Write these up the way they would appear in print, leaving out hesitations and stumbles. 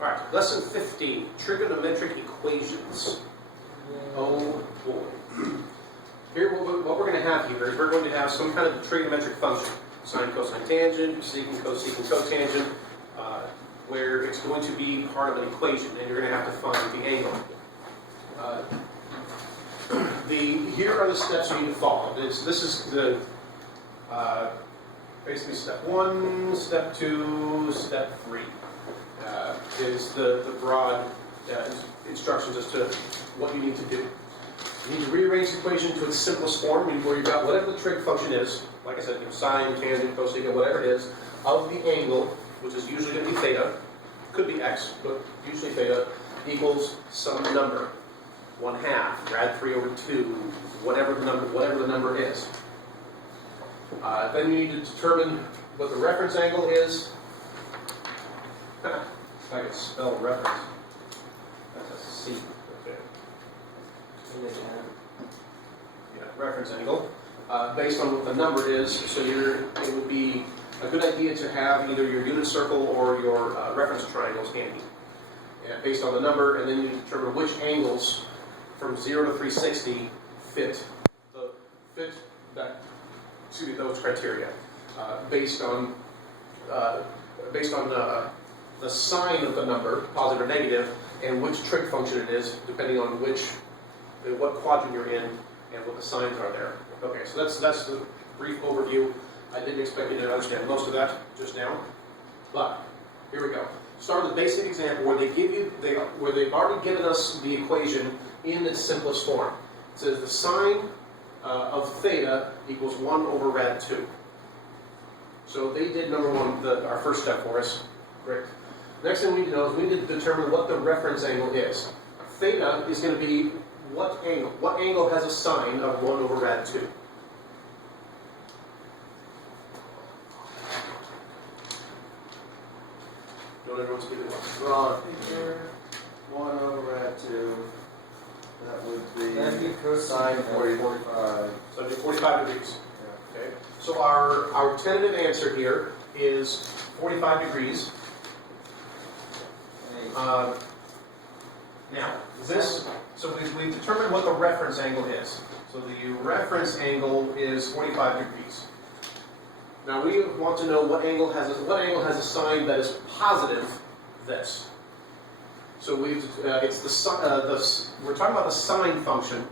All right, lesson 15, trigonometric equations. Oh boy. Here, what we're going to have here is we're going to have some kind of trigonometric function, sine, cosine, tangent, secant, cosecant, cotangent, where it's going to be part of an equation, and you're going to have to find the angle. Here are the steps you need to follow. This is the basically step 1, step 2, step 3 is the broad instructions as to what you need to do. You need to rearrange the equation to its simplest form, where you've got whatever the trig function is, like I said, sine, tangent, cosecant, whatever it is, of the angle, which is usually going to be theta, could be x, but usually theta, equals some number. 1/2, rad 3 over 2, whatever the number is. Then you need to determine what the reference angle is. If I could spell reference. That's a C. Okay. Yeah, reference angle. Based on what the number is, so it would be a good idea to have either your unit circle or your reference triangles handy. Based on the number, and then you determine which angles from 0 to 360 fit those criteria, based on the sign of the number, positive or negative, and which trig function it is, depending on what quadrant you're in and what the signs are there. Okay, so that's the brief overview. I didn't expect you to understand most of that just now, but here we go. Start with a basic example where they've already given us the equation in its simplest form. It says the sine of theta equals 1 over rad 2. So they did number 1, our first step for us. Great. Next thing we need to know is we need to determine what the reference angle is. Theta is going to be what angle? What angle has a sine of 1 over rad 2? Don't everyone's giving one. Draw a figure, 1 over rad 2. That would be cosine 45. So it'd be 45 degrees. Yeah. Okay. So our tentative answer here is 45 degrees. Now, so we've determined what the reference angle is. So the reference angle is 45 degrees. Now we want to know what angle has a sign that is positive this. So we're talking about the sine function,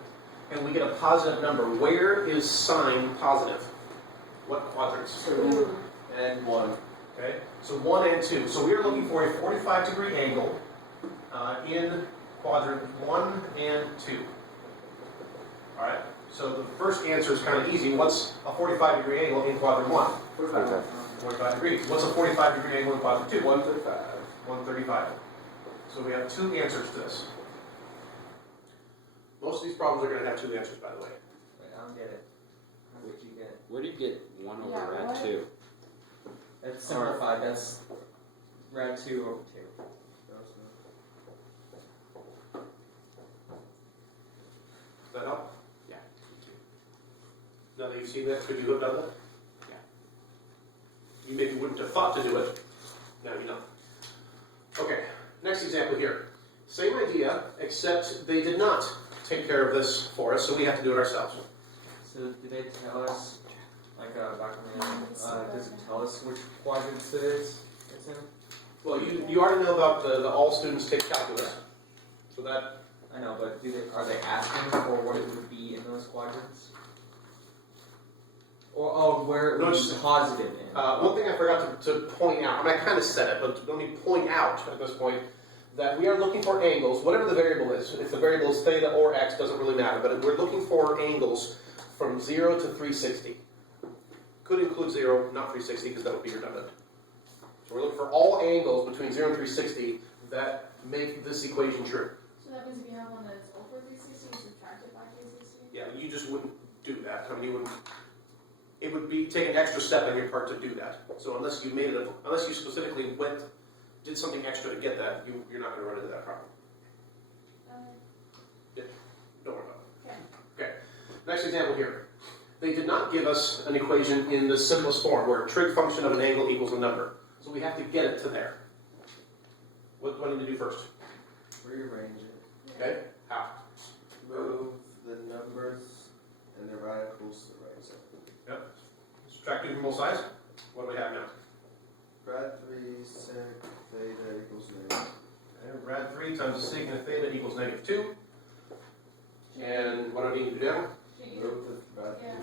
and we get a positive number. Where is sine positive? What quadrants? 2 and 1. Okay, so 1 and 2. So we are looking for a 45-degree angle in quadrant 1 and 2. All right. So the first answer is kind of easy. What's a 45-degree angle in quadrant 1? 45 degrees. What's a 45-degree angle in quadrant 2? 135. 135. So we have 2 answers to this. Most of these problems are going to have 2 answers, by the way. Wait, I don't get it. What did you get? Where do you get 1 over rad 2? That's simplified. That's rad 2 over 2. Does that help? Yeah. Now that you've seen that, could you have done that? Yeah. You maybe wouldn't have thought to do it. Now you know. Okay, next example here. Same idea, except they did not take care of this for us, so we have to do it ourselves. So did they tell us, like back in the end, does it tell us which quadrants it's in? Well, you already know about the all students take calculus. So that... I know, but are they asking for what it would be in those quadrants? Or where it would be positive in? One thing I forgot to point out, I mean I kind of said it, but let me point out at this point that we are looking for angles, whatever the variable is. If the variable is theta or x, doesn't really matter, but we're looking for angles from 0 to 360. Could include 0, not 360, because that would be redundant. So we're looking for all angles between 0 and 360 that make this equation true. So that means if you have one that is over 360, you subtract it by 360? Yeah, you just wouldn't do that. I mean, you wouldn't. It would be take an extra step on your part to do that. So unless you specifically did something extra to get that, you're not going to run into that problem. Yeah, don't worry about it. Okay. Next example here. They did not give us an equation in the simplest form where a trig function of an angle equals a number. So we have to get it to there. What do I need to do first? Rearrange it. Okay, how? Move the numbers and the radicals to the right side. Yep. Subtract 2 from both sides. What do we have now? Rad 3 sec theta equals negative. Okay, rad 3 times the secant of theta equals -2. And what do I need to do now? Move the rad Yeah.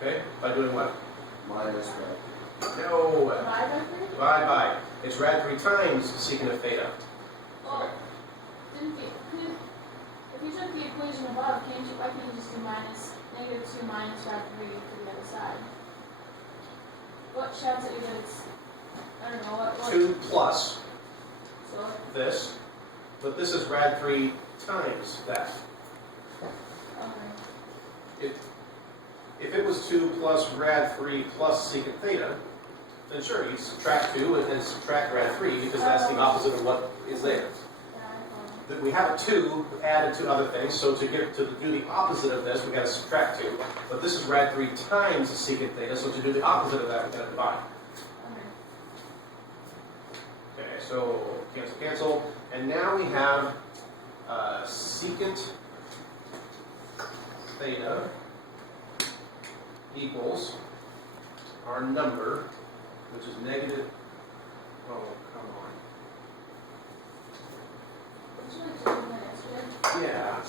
3 Okay, by doing what? minus rad 3. No. Divide by 3? Bye. It's rad 3 times the secant of theta. Well, if you took the equation above, why can't you just do -2 minus rad 3 to the other side? What shouts at you that it's, I don't know, what? 2 plus So, this, but this is rad 3 times that. okay. If it was 2 plus rad 3 plus secant theta, then sure, you subtract 2 and then subtract rad 3 because that's the opposite of what is there. Yeah, I follow. That we have a 2 added to other things, so to do the opposite of this, we got to subtract 2. But this is rad 3 times the secant theta, so to do the opposite of that, we got to divide. Okay. Okay, so cancel. And now we have secant theta equals our number, which is negative. Oh, come on. Would you like to do that yesterday? Yeah.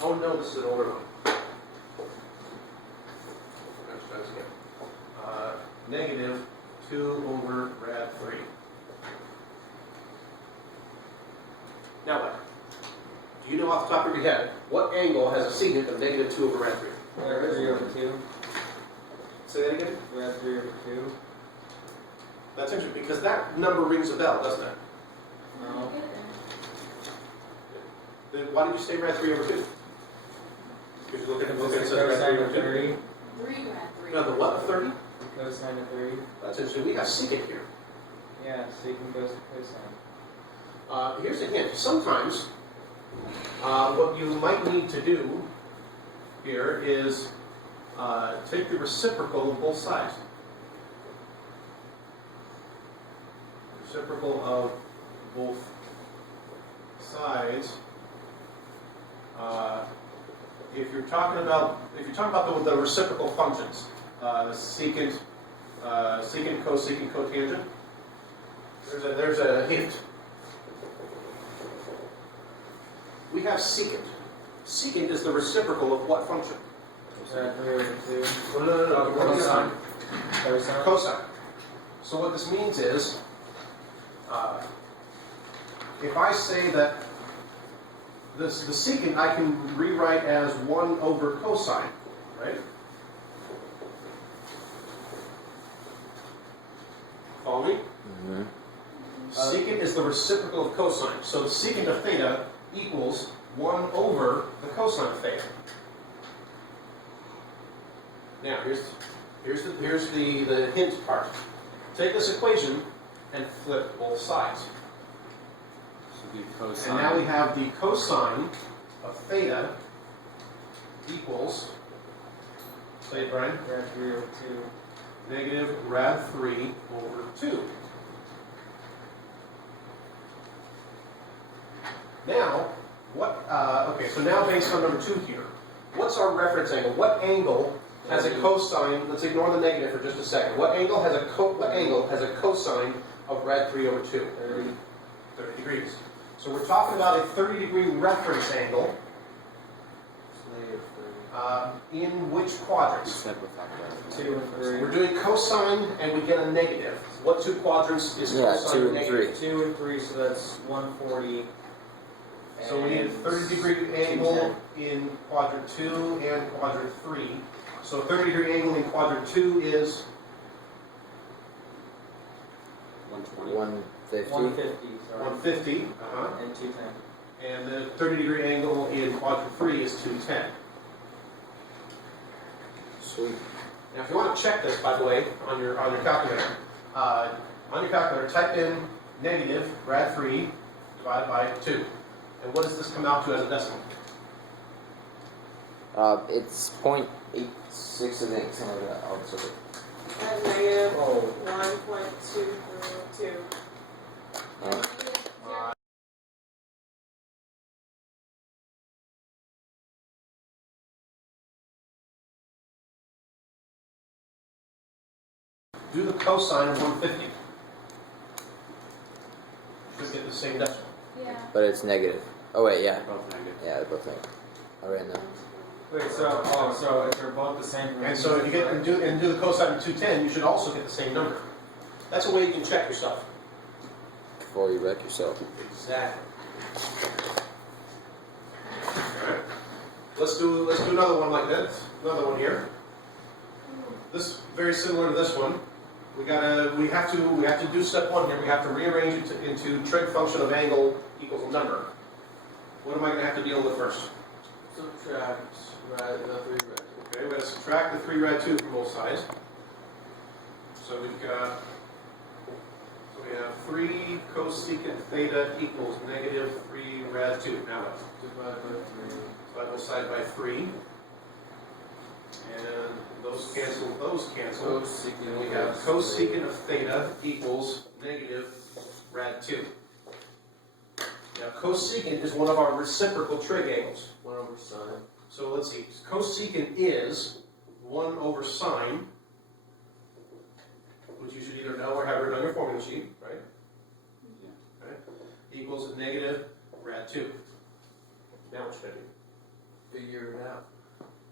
Oh no, this is an older one. Let's try this again. -2 over rad 3. Now what? Do you know off the top of your head what angle has a secant of -2 over rad 3? Rad 3 over 2. Say that again? Rad 3 over 2. That's interesting because that number rings a bell, doesn't it? No. Get it then. Then why did you say rad 3 over 2? Because you look at it, This says is rad 3 cosine over of 2. 30. 3 rad 3. No, the what? 30? Cosine of 30. That's interesting. We have secant here. Yeah, secant goes to cosine. Here's a hint. Sometimes, what you might need to do here is take the reciprocal of both sides. Reciprocal of both sides. If you're talking about the reciprocal functions, secant, cosecant, cotangent. There's a hint. We have secant. Secant is the reciprocal of what function? Rad 3 over 2. No. Cosine. Cosine. Cosine. So what this means is, if I say that the secant I can rewrite as 1 over cosine, right? Follow me? Mm-hmm. Secant is the reciprocal of cosine. So the secant of theta equals 1 over the cosine of theta. Now, here's the hint part. Take this equation and flip both sides. So do cosine. And now we have the cosine of theta equals, say it, Brian, Rad 3 over 2. negative rad 3 over 2. Now, okay, so now based on number 2 here, what's our reference angle? What angle has a cosine? Let's ignore the negative for just a second. What angle has a cosine of rad 3 over 2? 30 degrees. So we're talking about a 30-degree reference angle It's negative 30. in which You quadrants? said without that. 2 and 3. We're doing cosine and we get a negative. What 2 quadrants is Yeah, cosine 2 and negative? 2 and 3, so that's 140. So we need a 30-degree angle in quadrant 2 and quadrant 3. So 30-degree angle in quadrant 2 is 120. 150, 150. sorry. 150. And 210. And the 30-degree angle in quadrant 3 is 210. Sweet. Now, if you want to check this, by the way, on your calculator, type in negative rad 3 divided by 2. And what does this come out to as a decimal? It's 0.86, I think, something like that. I'll sort of. At negative Oh. 1.232. Uh, do the cosine of 150. Should get the same decimal. Yeah. But it's negative. Oh wait, yeah. Both negative. Yeah, they're both negative. I ran that. Wait, so if they're both the same. And so if you get and do the cosine of 210, you should also get the same number. That's a way you can check yourself. Before you wreck yourself. Exactly. Alright. Let's do another one like this. Another one here. This very similar to this one. We have to do step one here. We have to rearrange it into trig function of angle equals a number. What am I going to have to deal with first? Subtract the 3 rad 2. Okay, we're going to subtract the 3 rad 2 from both sides. So we've got, we have 3 cosecant theta equals negative 3 rad 2. Now what? Divide by 3. Divide both sides by 3. And those cancel, those cancel. Cosecant. And we have cosecant of theta equals negative rad 2. Now cosecant is one of our reciprocal trig angles. 1 over sine. So let's see, cosecant is 1 over sine, which you should either know or have written on your formula sheet, right? Yeah. Right? Equals negative rad 2. Now what should I do? Figure it out.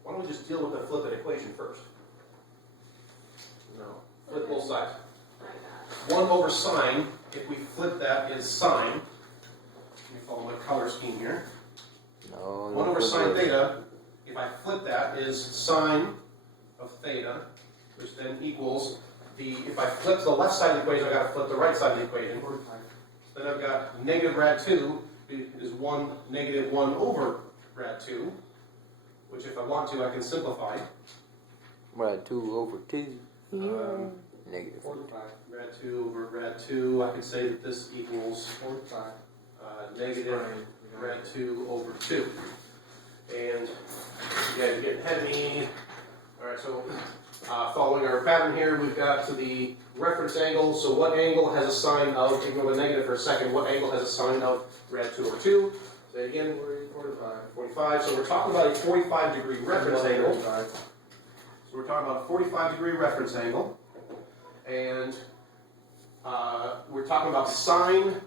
Why don't we just deal with the flipped equation first? No. Flip both sides. I got 1 over sine, if we flip that, is sine. Let me follow my color scheme here. No. 1 over sine theta, if I flip that, is sine of theta, which then equals the, if I flip the left side of the equation, I've got to flip the right side of the equation. Then I've got negative rad 2 is negative 1 over rad 2, which if I want to, I can simplify. Rad 2 over 2. Negative. 45. Rad 2 over rad 2, I can say that this equals 45. negative rad 2 over 2. And yeah, you're getting heavy. Alright, so following our pattern here, we've got to the reference angle. So what angle has a sine of, ignore the negative for a second, what angle has a sine of rad 2 over 2? Say it again, 45. 45. So we're talking about a 45 degree reference angle. So we're talking about a 45 degree reference angle. And we're talking about sine.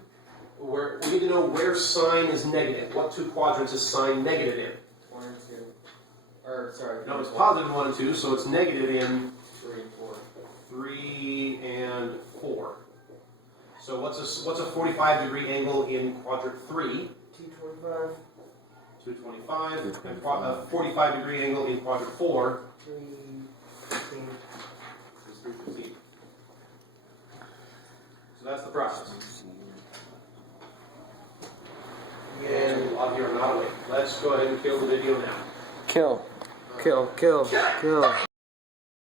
We need to know where sine is negative. What 2 quadrants is sine negative in? 1 and 2. Or, sorry. No, it's positive 1 and 2, so it's negative in 3 and 4. 3 and 4. So what's a 45 degree angle in quadrant 3? 225. 225. And a 45 degree angle in quadrant 4 315. is 315. So that's the process. And on here, not away. Let's go ahead and kill the video now. Kill. Kill. Kill. Kill.